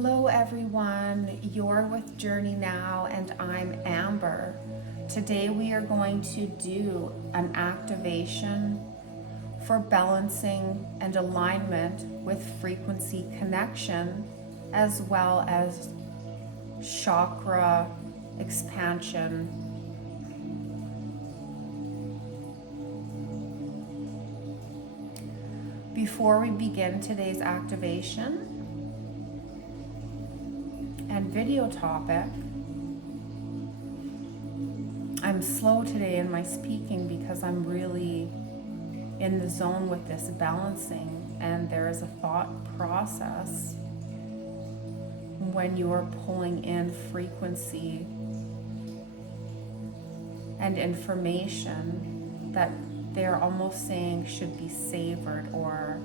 Hello everyone, you're with Journey Now and I'm Amber. Today we are going to do an activation for balancing and alignment with frequency connection, as well as chakra expansion. Before we begin today's activation and video topic, I'm slow today in my speaking because I'm really in the zone with this balancing, and there is a thought process when you are pulling in frequency and information that they're almost saying should be savored or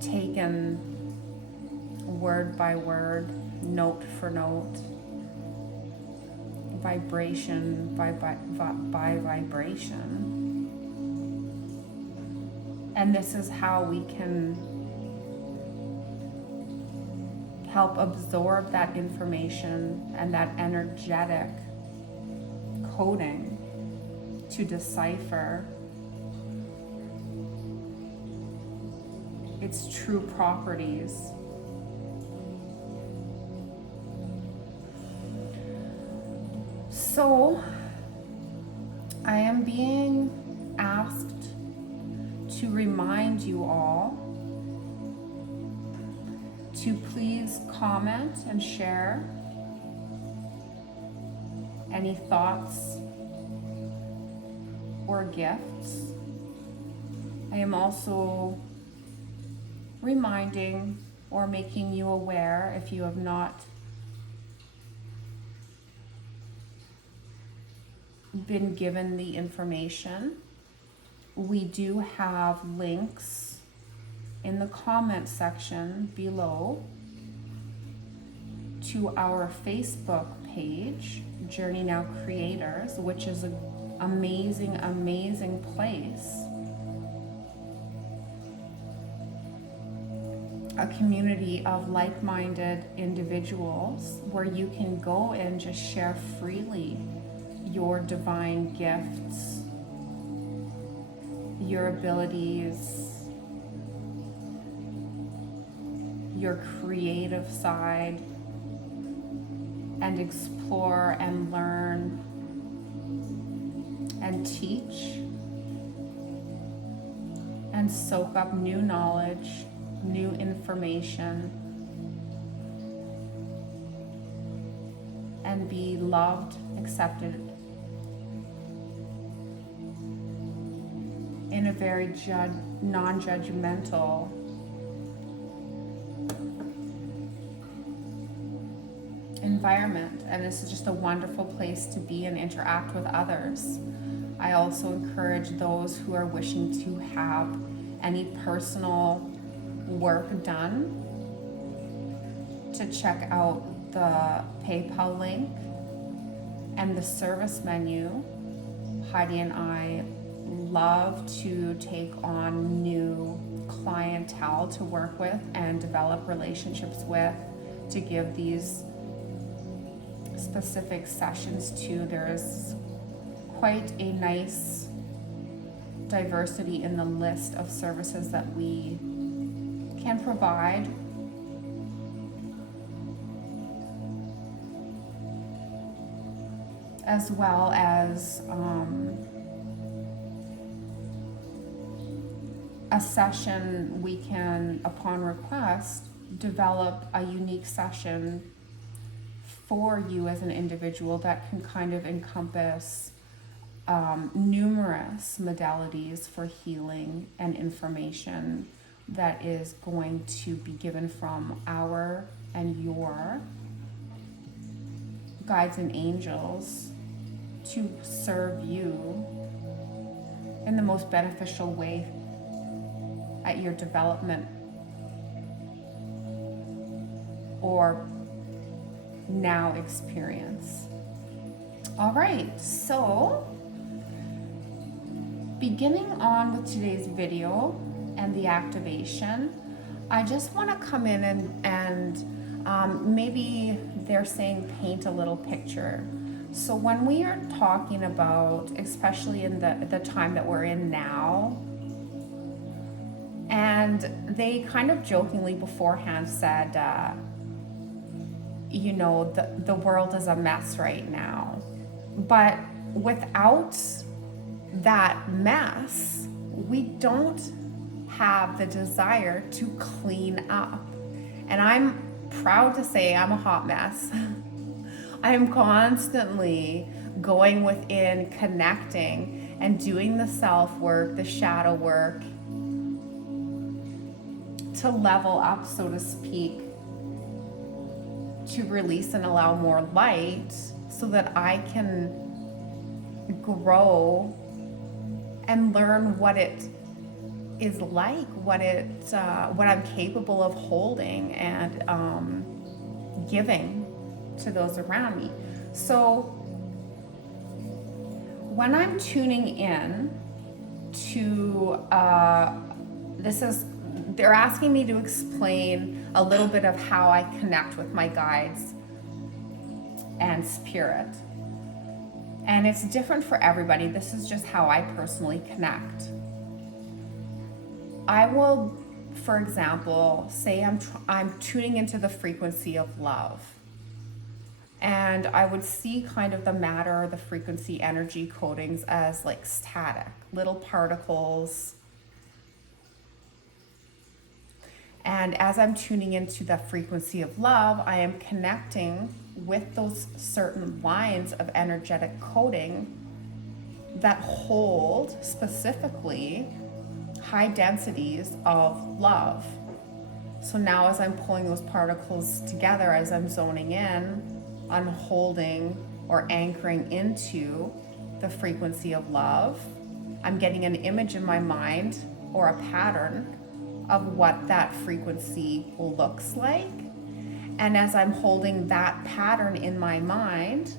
taken word by word, note for note, vibration by vibration. And this is how we can help absorb that information and that energetic coding to decipher its true properties. So, I am being asked to remind you all to please comment and share any thoughts or gifts. I am also reminding or making you aware, if you have not been given the information, we do have links in the comment section below to our Facebook page, Journey Now Creators, which is an amazing place. A community of like-minded individuals where you can go and just share freely your divine gifts, your abilities, your creative side, and explore and learn and teach and soak up new knowledge, new information, and be loved, accepted in a very non-judgmental environment. And this is just a wonderful place to be and interact with others. I also encourage those who are wishing to have any personal work done to check out the PayPal link and the service menu. Heidi and I love to take on new clientele to work with and develop relationships with, to give these specific sessions to. There's quite a nice diversity in the list of services that we can provide, as well as a session we can, upon request, develop a unique session for you as an individual that can kind of encompass numerous modalities for healing and information that is going to be given from our and your guides and angels to serve you in the most beneficial way at your development or now experience. All right, so beginning on with today's video and the activation, I just want to come in and maybe they're saying paint a little picture. So when we are talking about, especially in the time that we're in now, and they kind of jokingly beforehand said, you know, the world is a mess right now. But without that mess, we don't have the desire to clean up. And I'm proud to say I'm a hot mess. I'm constantly going within, connecting, and doing the self work, the shadow work, to level up, so to speak, to release and allow more light so that I can grow and learn what it is like, what I'm capable of holding and giving to those around me. So when I'm tuning in to they're asking me to explain a little bit of how I connect with my guides and spirit. And it's different for everybody. This is just how I personally connect. I will, for example, say I'm tuning into the frequency of love. And I would see kind of the matter, the frequency energy codings as like static, little particles. And as I'm tuning into the frequency of love, I am connecting with those certain lines of energetic coding that hold specifically high densities of love. So now as I'm pulling those particles together, as I'm zoning in on holding or anchoring into the frequency of love, I'm getting an image in my mind or a pattern of what that frequency looks like. And as I'm holding that pattern in my mind,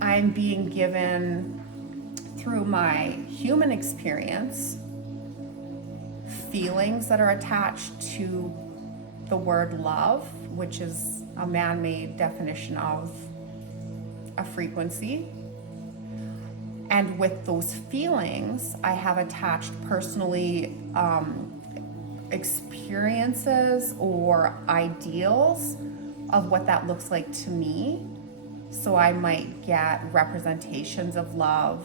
I'm being given, through my human experience, feelings that are attached to the word love, which is a man-made definition of a frequency. And with those feelings, I have attached personally experiences or ideals of what that looks like to me. So I might get representations of love,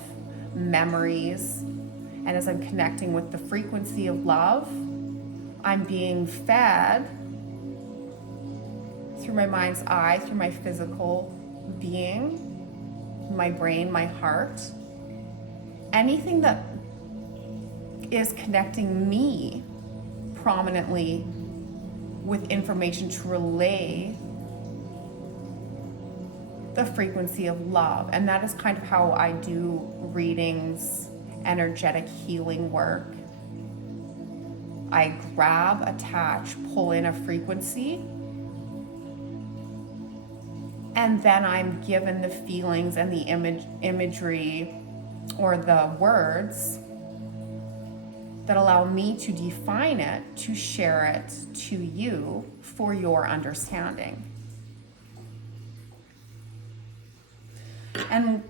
memories, and as I'm connecting with the frequency of love, I'm being fed through my mind's eye, through my physical being, my brain, my heart, anything that is connecting me prominently with information to relay the frequency of love. And that is kind of how I do readings, energetic healing work. I grab, attach, pull in a frequency, and then I'm given the feelings and the imagery or the words that allow me to define it, to share it to you for your understanding. And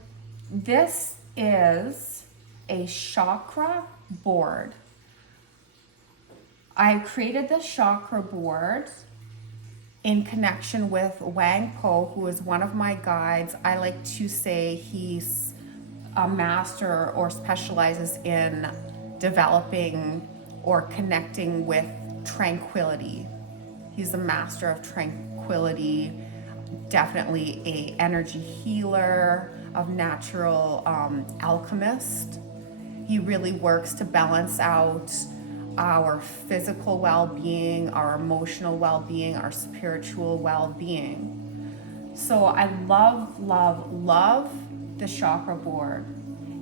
this is a chakra board. I created this chakra board in connection with Wang Po, who is one of my guides. I like to say he's a master or specializes in developing or connecting with tranquility. He's a master of tranquility, definitely a energy healer, of natural alchemist. He really works to balance out our physical well-being, our emotional well-being, our spiritual well-being. So I love, love, love the chakra board.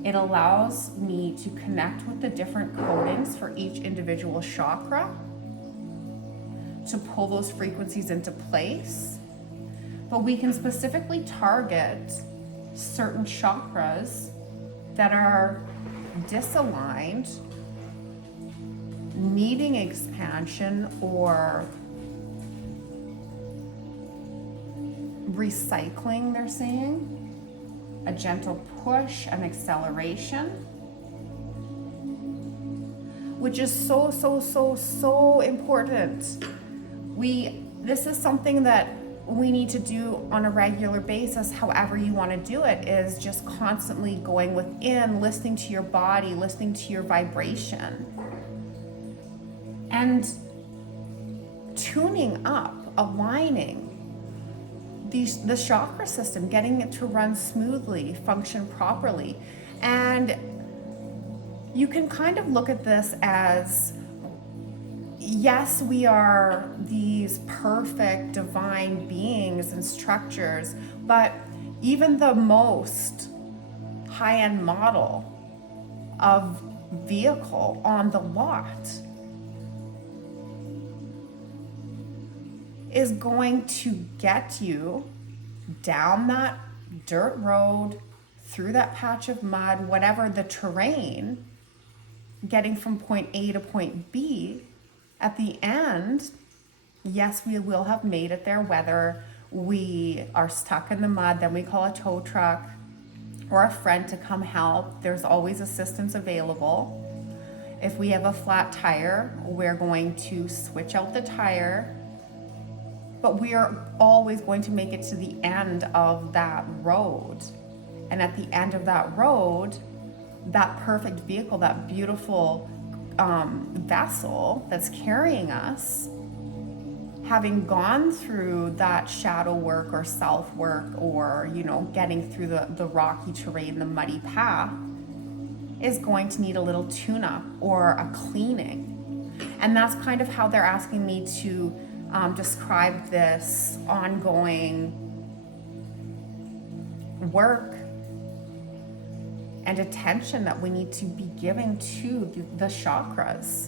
It allows me to connect with the different codings for each individual chakra, to pull those frequencies into place. But we can specifically target certain chakras that are disaligned needing expansion or recycling, they're saying, a gentle push, an acceleration, which is so important. This is something that we need to do on a regular basis. However you want to do it is just constantly going within, listening to your body, listening to your vibration, and tuning up, aligning the chakra system, getting it to run smoothly, function properly. And you can kind of look at this as, yes, we are these perfect divine beings and structures, but even the most high-end model of vehicle on the lot is going to get you down that dirt road, through that patch of mud, whatever the terrain, getting from point A to point B. At the end, yes, we will have made it there, whether we are stuck in the mud, then we call a tow truck or a friend to come help. There's always assistance available. If we have a flat tire, we're going to switch out the tire, but we are always going to make it to the end of that road. And at the end of that road, that perfect vehicle, that beautiful vessel that's carrying us, having gone through that shadow work or self work, or getting through the rocky terrain, the muddy path, is going to need a little tune-up or a cleaning. And that's kind of how they're asking me to describe this ongoing work and attention that we need to be giving to the chakras,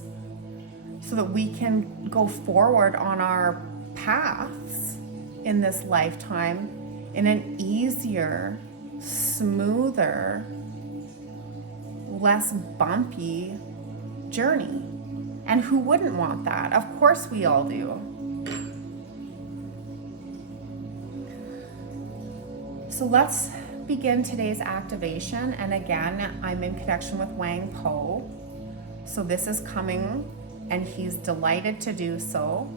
so that we can go forward on our paths in this lifetime in an easier, smoother, less bumpy journey. And who wouldn't want that? Of course we all do. So let's begin today's activation. And again, I'm in connection with Wang Po. So this is coming, and he's delighted to do so,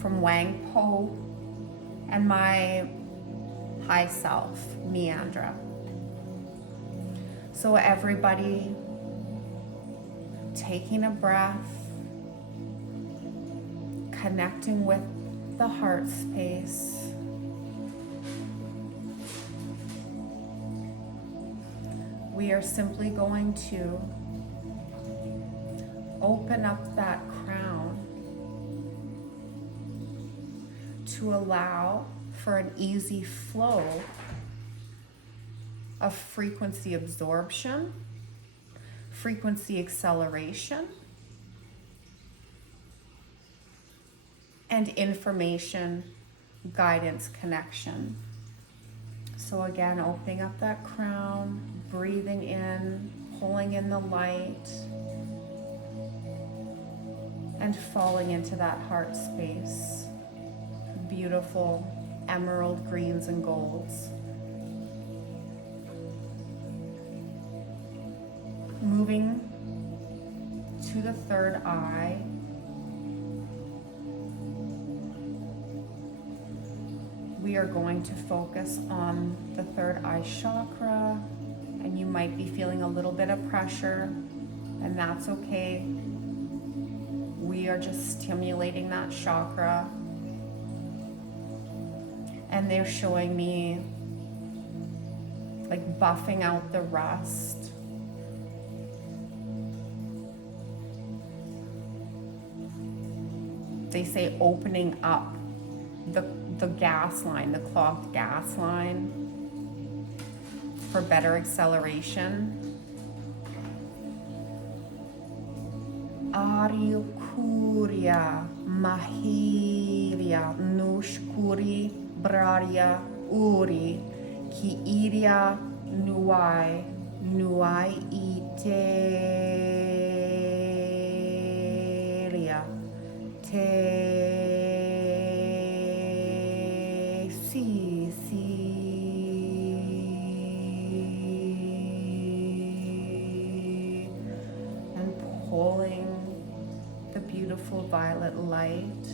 from Wang Po and my high self, Meandra. So everybody, taking a breath, connecting with the heart space. We are simply going to open up that crown to allow for an easy flow of frequency absorption, frequency acceleration, and information guidance connection. So again, opening up that crown, breathing in, pulling in the light, and falling into that heart space. Beautiful emerald greens and golds. Moving to the third eye. We are going to focus on the third eye chakra, and you might be feeling a little bit of pressure, and that's okay. We are just stimulating that chakra, and they're showing me like buffing out the rust. They say opening up the gas line, the clogged gas line, for better acceleration. Ariukuria, Mahiria, Nushkuri, Braria, Uri, Ki Iria, Nuai, Nuai Ite. te si si and pulling the beautiful violet light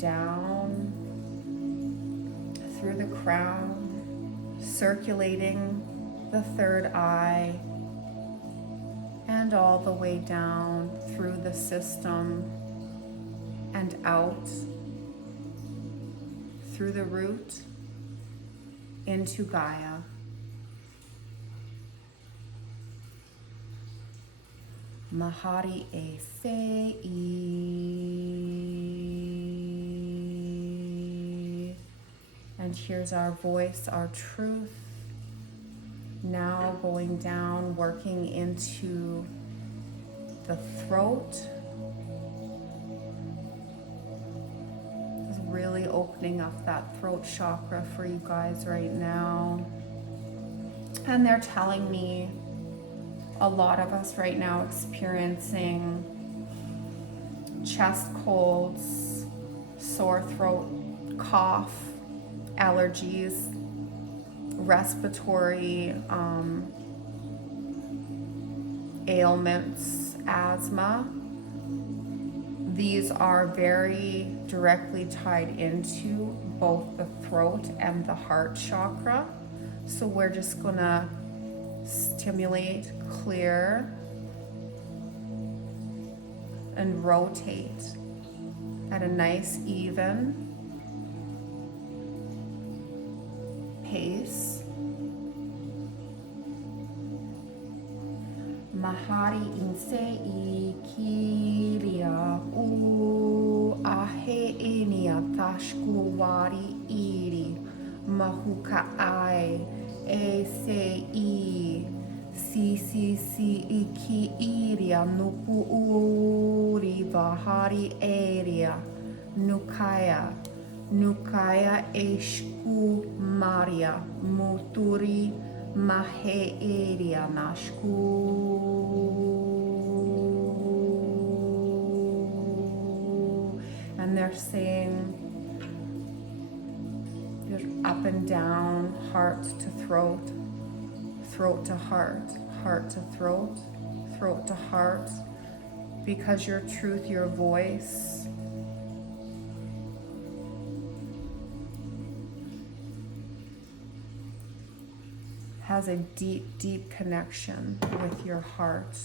down through the crown, circulating the third eye and all the way down through the system and out through the root into Gaia. Mahari e sei. And here's our voice, our truth. Now going down, working into the throat. Just really opening up that throat chakra for you guys right now. And they're telling me a lot of us right now experiencing chest colds, sore throat, cough, allergies, respiratory ailments, asthma. These are very directly tied into both the throat and the heart chakra. So we're just gonna stimulate, clear, and rotate at a nice even pace. Mahari insei kiria u ahe enia tashku wari iri mahuka ai e se I si iki iria nuku uri vahari area nukaya eshku maria muturi mahe area nashku. And they're saying just up and down, heart to throat, throat to heart, heart to throat, throat to heart, because your truth, your voice has a deep, deep connection with your heart,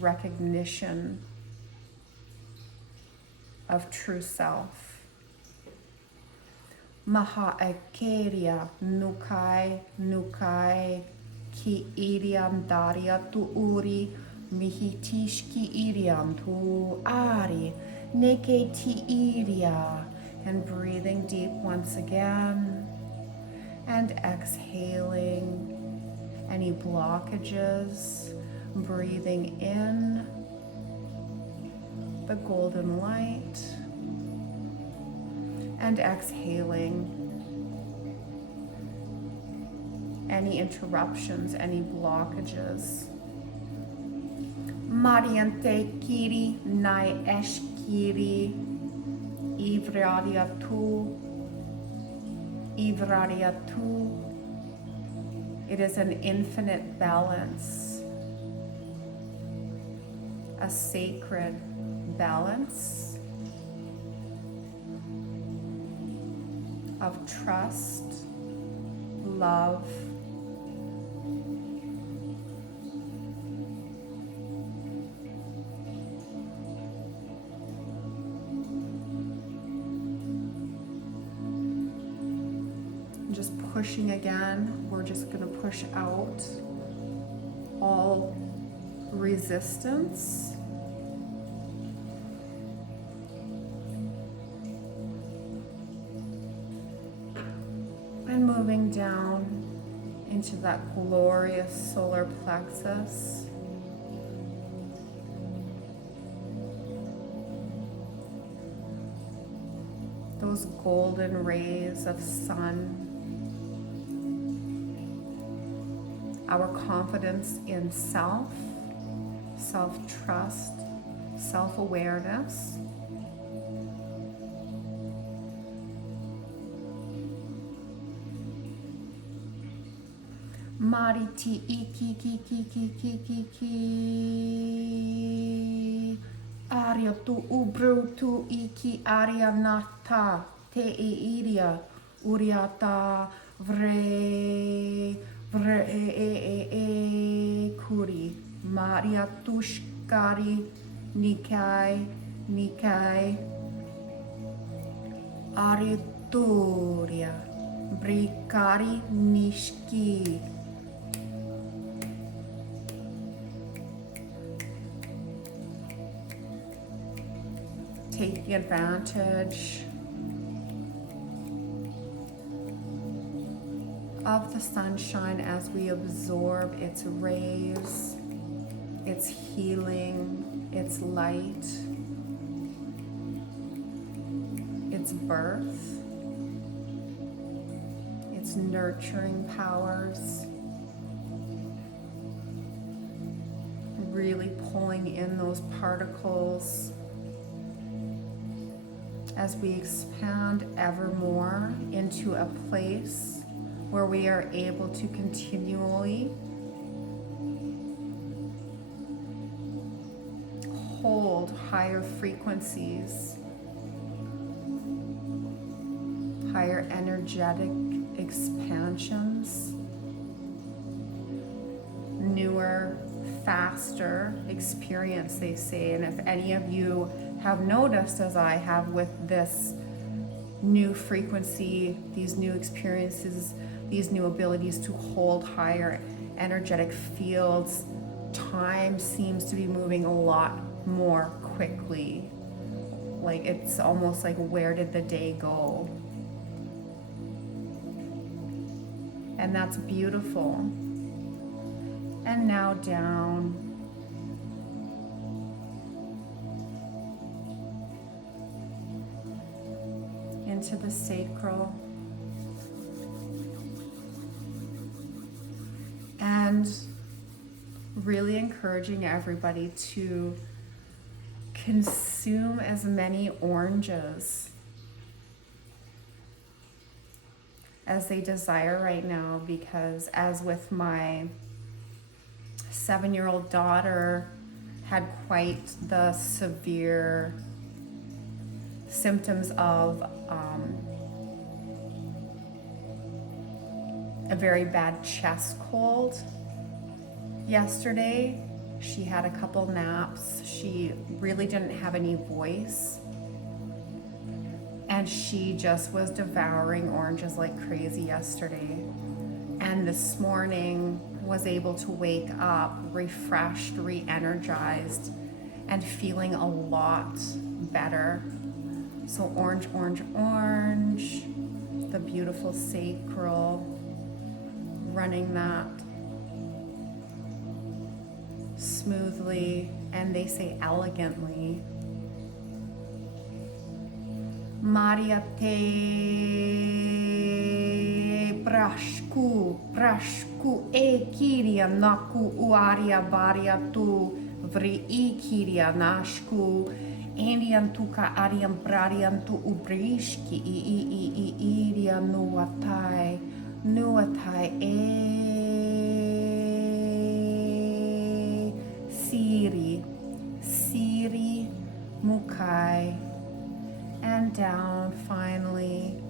recognition of true self. Maha ekeria nukai ki iriam daria tu uri mihitish ki iriam tu ari neke ti iria. And breathing deep once again and exhaling any blockages, breathing in the golden light and exhaling any interruptions, any blockages. Mariante kiri nai eshkiri ivraria tu. It is an infinite balance, a sacred balance of trust, love, just pushing again. We're just going to push out all resistance. And moving down into that glorious solar plexus. Those golden rays of sun. Our confidence in self, self-trust, self-awareness, Mariti iki ki ki ki ki ki ki. Aria tu ubru tu iki aria nata te e iria uriata vre e kuri Maria tushkari nikai arituria brikari nishki. Taking advantage of the sunshine as we absorb its rays, its healing, its light, its birth, its nurturing powers, really pulling in those particles as we expand ever more into a place where we are able to continually hold higher frequencies, higher energetic expansions, newer, faster experience, they say. And if any of you have noticed, as I have with this new frequency, these new experiences, these new abilities to hold higher energetic fields, time seems to be moving a lot more quickly. Like it's almost like, where did the day go? And that's beautiful. And now down into the sacral, and really encouraging everybody to consume as many oranges as they desire right now, because as with my 7-year-old daughter had quite the severe symptoms of a very bad chest cold yesterday. She had a couple naps. She really didn't have any voice. And she just was devouring oranges like crazy yesterday. And this morning was able to wake up refreshed, re-energized, and feeling a lot better. So orange, orange, orange, the beautiful sacral, running that smoothly, and they say elegantly. Maria te prashku e kiria naku uaria baria tu vri e kiria nashku Indian tuka ariam brariam tu ubrishki iria nuatai e Siri mukai, and down finally